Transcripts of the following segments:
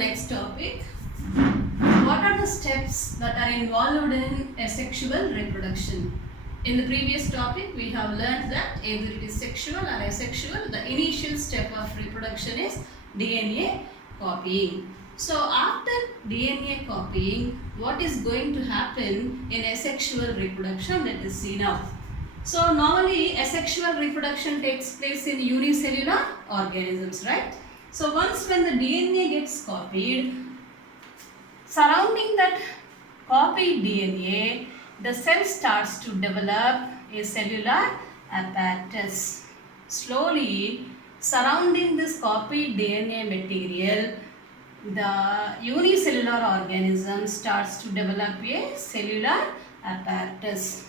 next topic. What are the steps that are involved in asexual reproduction? In the previous topic, we have learned that either it is sexual or asexual. The initial step of reproduction is DNA copying. So after DNA copying, what is going to happen in asexual reproduction? Let us see now. So normally asexual reproduction takes place in unicellular organisms, right? So once when the DNA gets copied, surrounding that copied DNA, the cell starts to develop a cellular apparatus. Slowly, surrounding this copied DNA material, the unicellular organism starts to develop a cellular apparatus.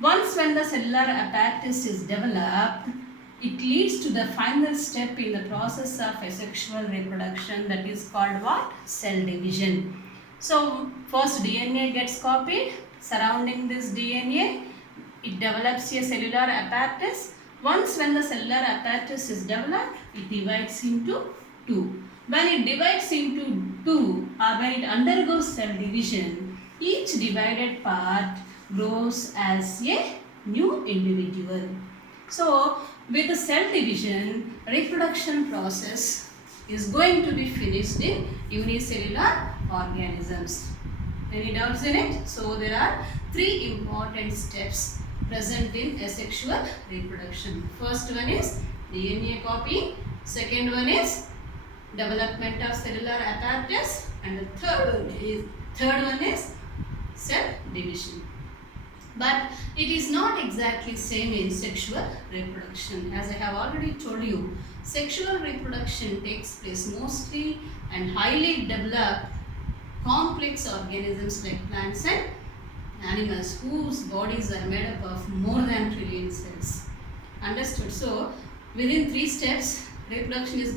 Once when the cellular apparatus is developed, it leads to the final step in the process of asexual reproduction, that is called what? Cell division. So first DNA gets copied. Surrounding this DNA, it develops a cellular apparatus. Once when the cellular apparatus is developed, it divides into two. When it divides into two, or when it undergoes cell division, each divided part grows as a new individual. So with the cell division, reproduction process is going to be finished in unicellular organisms. Any doubts in it? So there are three important steps present in asexual reproduction. First one is DNA copying. Second one is development of cellular apparatus. And the third one is cell division. But it is not exactly same in sexual reproduction. As I have already told you, sexual reproduction takes place mostly and highly developed complex organisms like plants and animals whose bodies are made up of more than trillion cells. Understood? So within three steps, reproduction is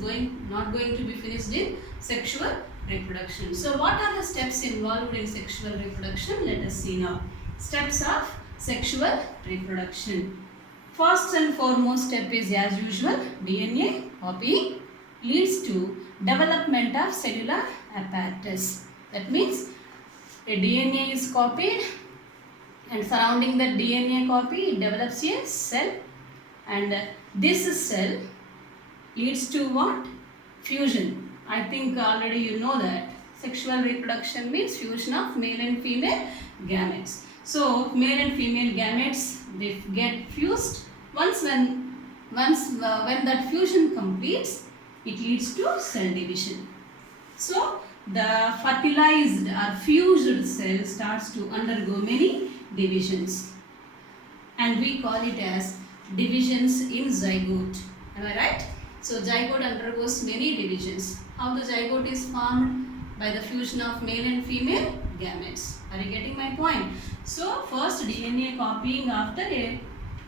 not going to be finished in sexual reproduction. So what are the steps involved in sexual reproduction? Let us see now. Steps of sexual reproduction. First and foremost step is as usual DNA copying leads to development of cellular apparatus. That means a DNA is copied and surrounding that DNA copy it develops a cell, and this cell leads to what? Fusion. I think already you know that sexual reproduction means fusion of male and female gametes. So male and female gametes, they get fused. Once when that fusion completes, it leads to cell division. So the fertilized or fused cell starts to undergo many divisions, and we call it as divisions in zygote. Am I right? So zygote undergoes many divisions. How the zygote is formed? By the fusion of male and female gametes. Are you getting my point? So first DNA copying, after a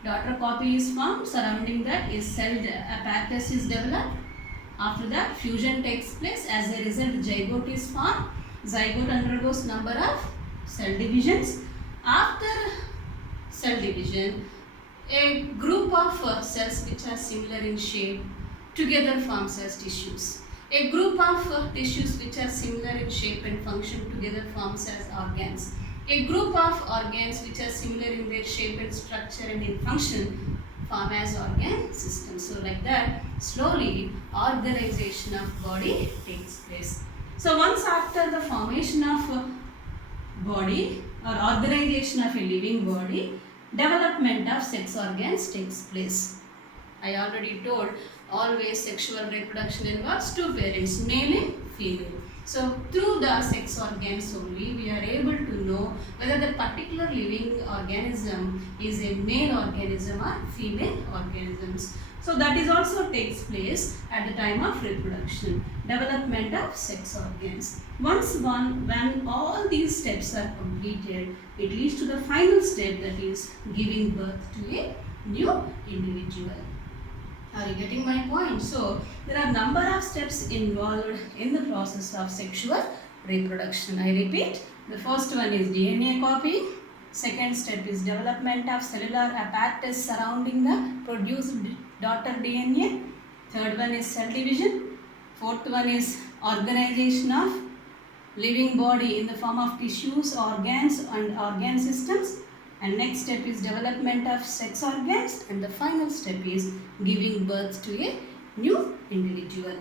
daughter copy is formed, surrounding that is cell apparatus is developed. After that fusion takes place. As a result zygote is formed. Zygote undergoes number of cell divisions. After cell division, a group of cells which are similar in shape together forms as tissues. A group of tissues which are similar in shape and function together forms as organs. A group of organs which are similar in their shape and structure and in function form as organ systems. So like that, slowly organization of body takes place. So once after the formation of body or organization of a living body, development of sex organs takes place. I already told, always sexual reproduction involves two parents, male and female. So through the sex organs only we are able to know whether the particular living organism is a male organism or female organisms. So that is also takes place at the time of reproduction, development of sex organs. When all these steps are completed, it leads to the final step, that is giving birth to a new individual. Are you getting my point? So there are number of steps involved in the process of sexual reproduction. I repeat, the first one is DNA copy. Second step is development of cellular apparatus surrounding the produced daughter DNA. Third one is cell division. Fourth one is organization of living body in the form of tissues, organs and organ systems, and next step is development of sex organs, and the final step is giving birth to a new individual.